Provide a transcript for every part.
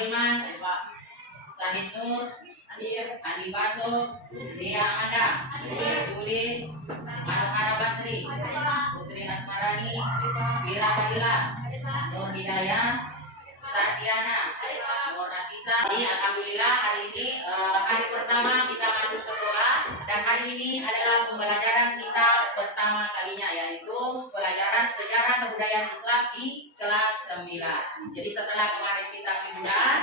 Hilman, Sahid Nur, Andi Baso, Ria Amanda, Sulis, Manukara Basri, Putri Asmarani, Wira Kadila, Nur Hidayah, Sadiana, Nur Rasisa. Jadi alhamdulillah hari ini hari pertama kita masuk sekolah, dan hari ini adalah pembelajaran kita pertama kalinya, yaitu pelajaran sejarah kebudayaan Islam di kelas 9. Jadi setelah kemarin kita liburan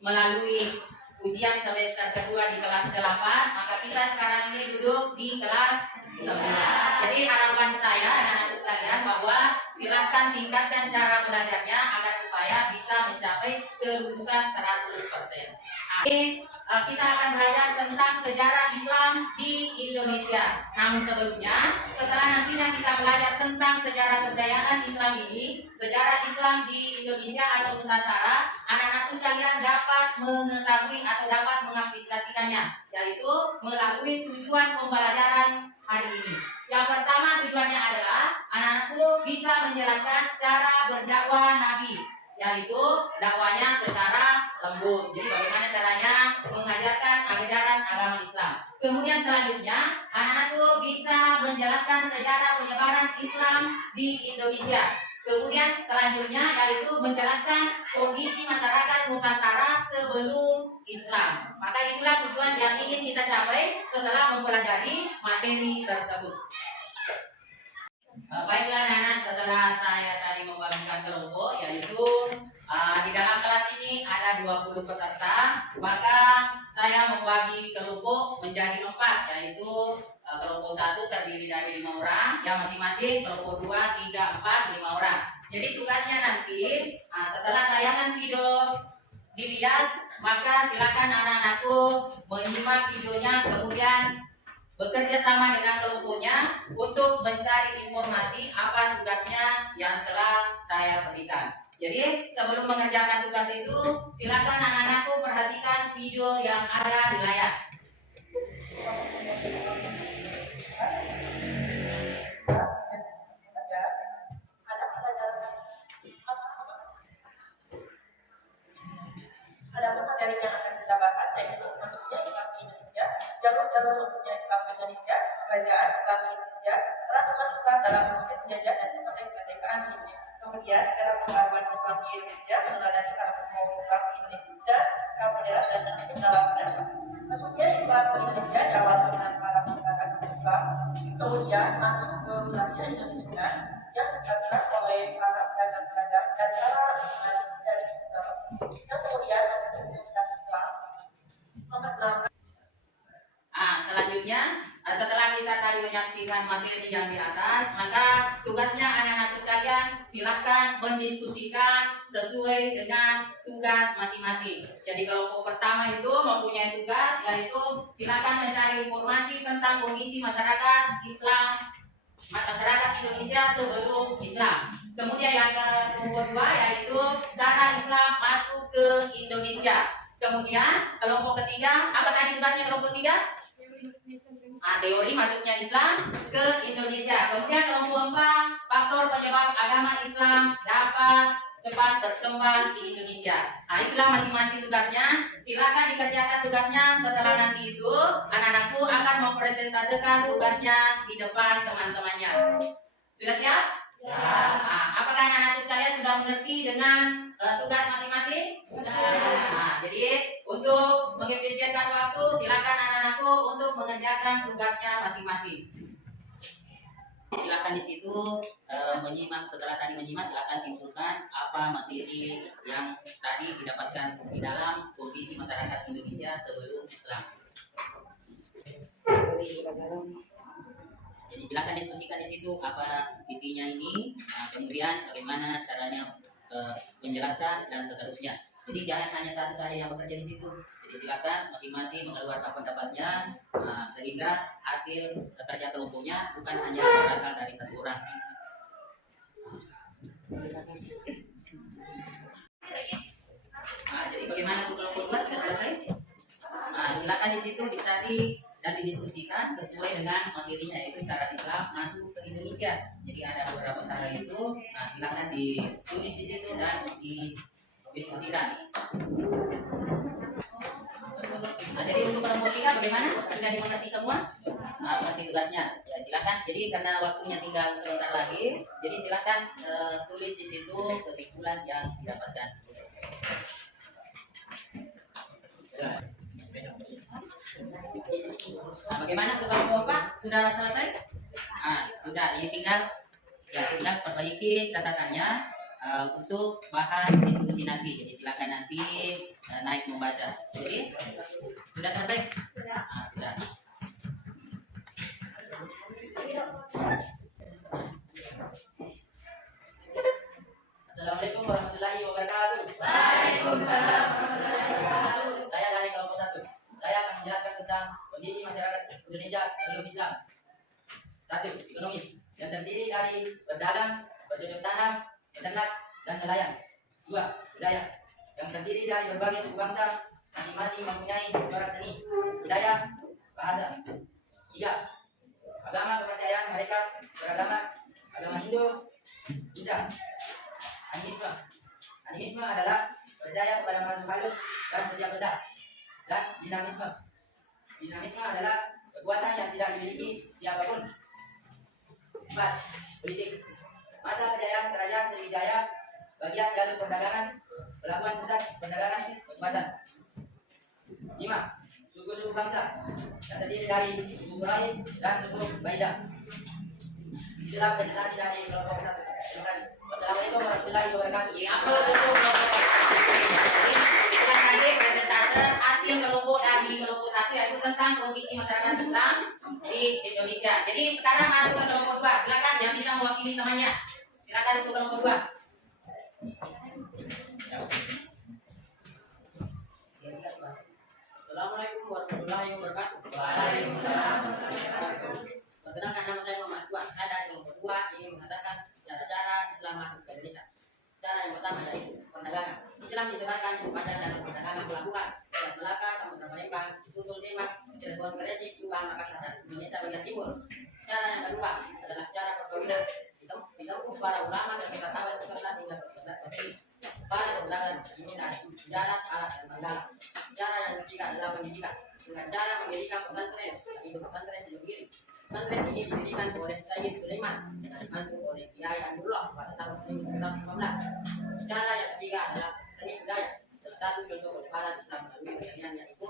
melalui ujian semester kedua di kelas 8, maka kita sekarang ini duduk di kelas 9. Jadi harapan saya anak-anak sekalian bahwa silakan tingkatkan cara belajarnya agar supaya bisa mencapai kelulusan 100%. Ini kita akan belajar tentang sejarah Islam di Indonesia. Namun sebelumnya, setelah nantinya kita belajar tentang sejarah kebudayaan Islam ini, sejarah Islam di Indonesia atau Nusantara, anak-anak sekalian dapat mengetahui atau dapat mengaplikasikannya, yaitu melalui tujuan pembelajaran hari ini. Yang pertama tujuannya adalah anak-anakku bisa menjelaskan cara berdakwah Nabi, yaitu dakwanya secara lembut. Jadi bagaimana caranya mengajarkan ajaran agama Islam. Kemudian selanjutnya anak-anakku bisa menjelaskan sejarah penyebaran Islam di Indonesia. Kemudian selanjutnya yaitu menjelaskan kondisi masyarakat Nusantara sebelum Islam. Maka itulah tujuan yang ingin kita capai setelah mempelajari materi tersebut. Baiklah anak-anak, setelah saya tadi membagikan kelompok, yaitu di dalam kelas ini ada 20 peserta, maka saya membagi kelompok menjadi 4, yaitu kelompok 1 terdiri dari 5 orang, yang masing-masing kelompok 2, 3, 4, 5 orang. Jadi tugasnya nanti setelah tayangan video dilihat, maka silakan anak-anakku menyimak videonya, kemudian bekerja sama dengan kelompoknya untuk mencari informasi apa tugasnya yang telah saya berikan. Jadi sebelum mengerjakan tugas itu, silakan anak-anakku perhatikan video yang ada di layar. Ada materi yang akan kita bahas, yaitu masuknya Islam ke Indonesia, jalur-jalur masuknya Islam ke Indonesia, kerajaan Islam di Indonesia, peraturan Islam dalam proses penjajahan dan sampai kemerdekaan di Indonesia. Kemudian cara pengaruhan Islam di Indonesia, meneladani karakter Islam di Indonesia, dan sikap modern dan aktif dalam agama. Masuknya Islam ke Indonesia diawali dengan para penyebaran Islam, kemudian masuk ke wilayah Indonesia yang disebutkan oleh para pedagang-pedagang dan para pengajar dari Islam, yang kemudian menjadi komunitas Islam. Selanjutnya setelah kita tadi menyaksikan materi yang di atas, maka tugasnya anak-anak sekalian silakan mendiskusikan sesuai dengan tugas masing-masing. Jadi kelompok pertama itu mempunyai tugas, yaitu silakan mencari informasi tentang kondisi masyarakat Islam, masyarakat Indonesia sebelum Islam. Kemudian yang kelompok 2 yaitu cara Islam masuk ke Indonesia. Kemudian kelompok ketiga, apa tadi tugasnya kelompok 3? Teori masuknya Islam ke Indonesia. Kemudian kelompok 4, faktor penyebab agama Islam dapat cepat berkembang di Indonesia. Itulah masing-masing tugasnya. Silakan dikerjakan tugasnya. Setelah nanti itu anak-anakku akan mempresentasikan tugasnya di depan teman-temannya. Sudah siap? Ya. Apakah anak-anakku sekalian sudah mengerti dengan tugas masing-masing? Jadi untuk mengefisienkan waktu, silakan anak-anakku untuk mengerjakan tugasnya masing-masing. Silakan di situ menyimak. Setelah tadi menyimak, silakan simpulkan apa materi yang tadi didapatkan di dalam kondisi masyarakat Indonesia sebelum Islam. Jadi silakan diskusikan di situ apa isinya ini, kemudian bagaimana caranya menjelaskan dan seterusnya. Jadi jangan hanya satu saja yang bekerja di situ. Jadi silakan masing-masing mengeluarkan pendapatnya, sehingga hasil kerja kelompoknya bukan hanya berasal dari satu orang. Jadi bagaimana kelompok 2 sudah selesai? Silakan di situ dicari dan didiskusikan sesuai dengan materinya, yaitu cara Islam masuk ke Indonesia. Jadi ada beberapa cara itu, silakan ditulis di situ dan diskusikan. Nah, jadi untuk kelompok 3 bagaimana? Sudah dimengerti semua? Nah, mengerti tugasnya. Ya, silakan. Jadi karena waktunya tinggal sebentar lagi, jadi silakan tulis di situ kesimpulan yang didapatkan. Nah, bagaimana untuk kelompok 4? Sudah selesai? Nah, sudah. Ini tinggal perbaiki catatannya untuk bahan diskusi nanti. Jadi silakan nanti naik membaca. Jadi sudah selesai? Nah, sudah. Assalamualaikum warahmatullahi wabarakatuh. Waalaikumsalam warahmatullahi wabarakatuh. Saya dari kelompok 1. Saya akan menjelaskan tentang kondisi masyarakat Indonesia sebelum Islam. 1. Ekonomi yang terdiri dari berdagang, bercocok tanam, peternak, dan nelayan. 2. Budaya yang terdiri dari berbagai suku bangsa, masing-masing mempunyai corak seni, budaya, bahasa. 3. Agama kepercayaan mereka beragama agama Hindu, Buddha. Animisme adalah percaya kepada makhluk halus dan setiap benda. Dan dinamisme adalah kekuatan yang tidak dimiliki siapapun. 4. Politik. Masa kejayaan kerajaan Sriwijaya, bagian jalur perdagangan, pelabuhan pusat perdagangan kekuatan. 5. Suku-suku bangsa yang terdiri dari suku Quraisy dan suku Baidah. Itulah presentasi dari kelompok 1. Terima kasih. Wassalamualaikum warahmatullahi wabarakatuh. Ya, aku untuk kelompok 1. Itu kan tadi presentase hasil kelompok dari kelompok 1 yaitu tentang kondisi masyarakat Islam di Indonesia. Jadi sekarang masuk ke kelompok 2. Silakan yang bisa mewakili temannya. Silakan untuk kelompok 2. Assalamualaikum warahmatullahi wabarakatuh. Waalaikumsalam. Perkenalkan, nama saya Muhammad Tuan. Saya dari kelompok 2 ingin mengatakan cara-cara Islam masuk ke Indonesia. Cara yang pertama yaitu perdagangan. Islam disebarkan kepada jalur perdagangan pelabuhan dari Melaka, Samudra Palembang, Susul Demak, Cirebon, Gresik, Subang, Makassar, dan Indonesia bagian timur. Cara yang kedua adalah cara perkawinan. Ditempuh para ulama sekitar abad ke-11 hingga ke-11 Masehi. Para pedagang menggunakan darat, alat, dan manggala. Cara yang ketiga adalah pendidikan. Dengan cara mendirikan pesantren, yaitu pesantren Sindogiri. Pesantren ini didirikan oleh Sayyid Sulaiman dengan dibantu oleh Kiai Andullah pada tahun 1919. Cara yang ketiga adalah seni budaya. Salah satu contoh penyebaran Islam melalui kesenian yaitu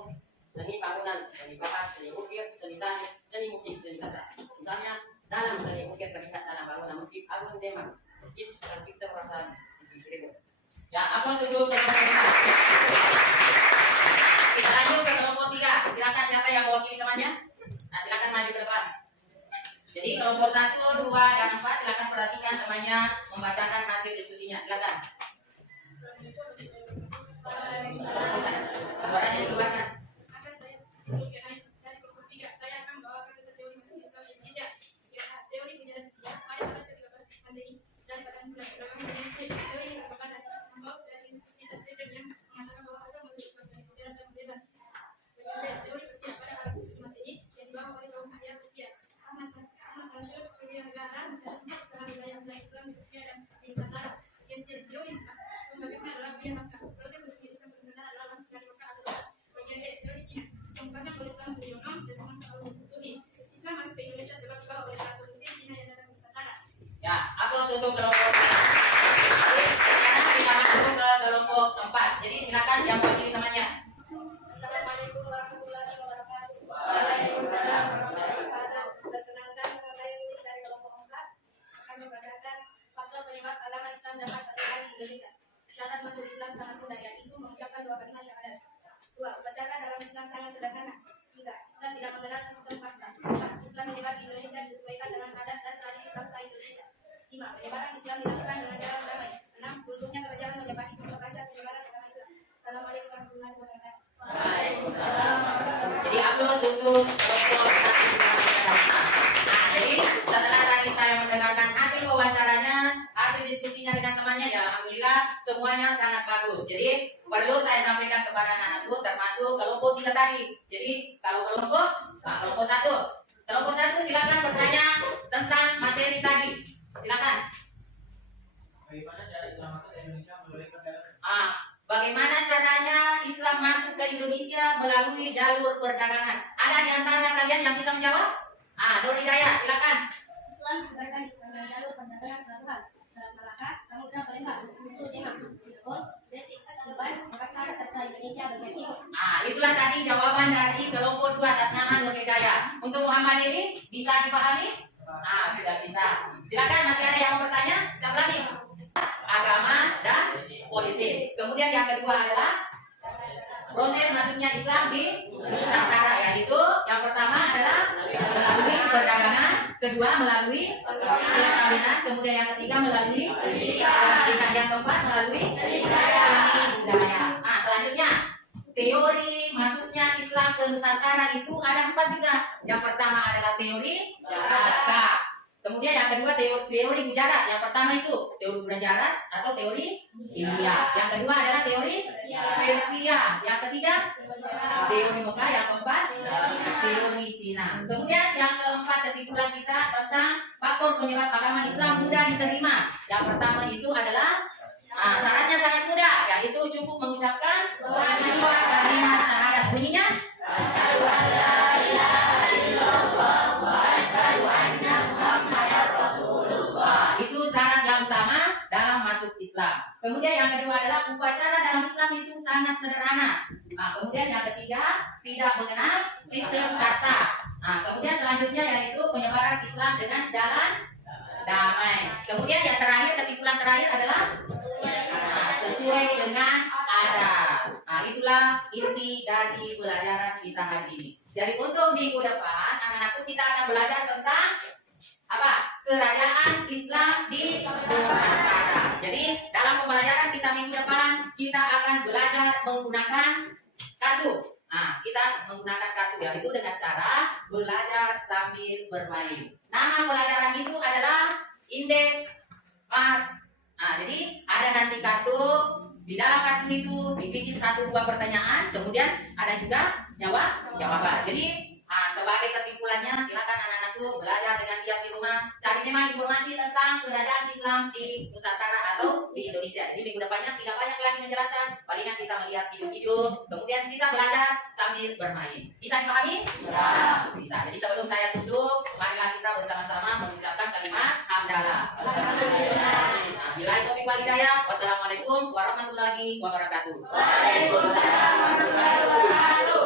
seni bangunan, seni pahat, seni ukir, seni tari, seni musik, seni sastra. Misalnya dalam seni ukir terlihat dalam bangunan Masjid Agung Demak, Masjid yang kita perasaan di Cirebon. Ya, aku setuju kelompok 5. Kita lanjut ke kelompok 3. Silakan siapa yang mewakili temannya? Nah, silakan maju ke depan. Jadi kelompok 1, 2, dan 4 silakan perhatikan temannya membacakan hasil diskusinya. Silakan. Suaranya dikeluarkan. Saya akan bawakan tentang teori masuk Islam di Indonesia. Teori penjelasan sejarah pada abad ke-13 Masehi dan pada bulan belakangan Indonesia. Teori yang merupakan membawa dari Universitas Treden yang mengatakan bahwa asal masuk Islam dari modern dan modern. Teori Persia pada abad ke-7 Masehi yang dibawa oleh kaum Persia Ahmad Masyur, Surya Negara, dan usaha wilayah Islam di Persia dan di Nusantara. Yang teori pembagian adalah biar maka proses menuju Islam di Nusantara adalah masuk dari Mekah adalah bagian dari teori Cina. Keempatnya oleh Islam Budiono dan semua Al-Qurtubi. Islam masuk ke Indonesia sebab dibawa oleh para pemimpin Cina yang datang ke Nusantara. Ya, aku setuju kelompok 3. Jadi sekarang kita masuk ke kelompok 4. Jadi silakan yang mewakili temannya. Assalamualaikum warahmatullahi wabarakatuh. Waalaikumsalam. Perkenalkan, nama saya Yunis dari kelompok 4 akan membacakan faktor penyebab agama Islam dapat terkenal di Indonesia. Syarat masuk Islam sangat mudah, yaitu mengucapkan 2 kalimat syahadat. 2. Upacara dalam Islam sangat sederhana. 3. Islam tidak mengenal sistem kasta. 4. Islam menyebar di Indonesia disesuaikan dengan adat dan tradisi bangsa Indonesia. 5. Penyebaran Islam dilakukan dengan jalan damai. 6. Runtuhnya kerajaan Majapahit untuk merancang penyebaran agama Islam. Assalamualaikum warahmatullahi wabarakatuh. Waalaikumsalam. Jadi aku setuju kelompok 1. Nah, jadi setelah tadi saya mendengarkan hasil wawancaranya, hasil diskusinya dengan temannya, ya alhamdulillah semuanya sangat bagus. Jadi perlu saya sampaikan kepada anak-anakku termasuk kelompok 3 tadi. Jadi kalau kelompok 1. Kelompok 1 silakan bertanya tentang materi tadi. Silakan. Bagaimana cara Islam masuk ke Indonesia melalui perdagangan? bagaimana caranya Islam masuk ke Indonesia melalui jalur perdagangan. Ada di antara kalian yang bisa menjawab? Nur Hidayah, silakan. Islam disebarkan di sepanjang jalur perdagangan pelabuhan Selat Malaka, Samudra Palembang, Susu Timur, Cirebon, Gresik, Tuban, Makassar, serta Indonesia bagian timur. Itulah tadi jawaban dari kelompok 2 atas nama Nur Hidayah. Untuk Muhammad ini bisa dipahami? Sudah bisa. Silakan, masih ada yang mau bertanya? Siapa lagi? Agama dan politik. Kemudian yang kedua adalah proses masuknya Islam di Nusantara, yaitu yang pertama adalah melalui perdagangan, kedua melalui perkawinan, kemudian yang ketiga melalui pendidikan, yang keempat melalui seni budaya. Selanjutnya teori masuknya Islam ke Nusantara itu ada 4 juga. Yang pertama adalah teori Jakarta. Kemudian yang kedua teori Gujarat. Yang pertama itu teori Gujarat atau teori India. Yang kedua adalah teori Persia. Yang ketiga teori Mekah. Yang keempat teori Cina. Kemudian yang keempat kesimpulan kita tentang faktor penyebab agama Islam mudah diterima. Yang pertama itu adalah syaratnya sangat mudah, yaitu cukup mengucapkan dua kalimat syahadat. Bunyinya asyhadu an la ilaha illallah wa asyhadu anna Muhammadar Rasulullah. Itu syarat yang utama dalam masuk Islam. Kemudian yang kedua adalah upacara dalam Islam itu sangat sederhana. Kemudian yang ketiga tidak mengenal sistem kasta. Kemudian selanjutnya yaitu penyebaran Islam dengan jalan damai. Kemudian yang terakhir, kesimpulan terakhir adalah sesuai dengan adat. Itulah inti dari pelajaran kita hari ini. Jadi untuk minggu depan anak-anakku kita akan belajar tentang apa? Kerajaan Islam di Nusantara. Jadi dalam pembelajaran kita minggu depan kita akan belajar menggunakan kartu. Kita menggunakan kartu, yaitu dengan cara belajar sambil bermain. Nama pelajaran itu adalah indeks part. Jadi ada nanti kartu. Di dalam kartu itu dibikin 1-2 pertanyaan, kemudian ada juga jawaban. Jadi sebagai kesimpulannya, silakan anak-anakku belajar dengan giat di rumah, cari memang informasi tentang kerajaan Islam di Nusantara atau di Indonesia. Jadi minggu depannya tidak banyak lagi menjelaskan, palingan kita melihat video-video, kemudian kita belajar sambil bermain. Bisa dipahami? Bisa. Jadi sebelum saya tutup, marilah kita bersama-sama mengucapkan kalimat hamdalah. Bila itu wal hidayah. Wassalamualaikum warahmatullahi wabarakatuh. Waalaikumsalam warahmatullahi wabarakatuh.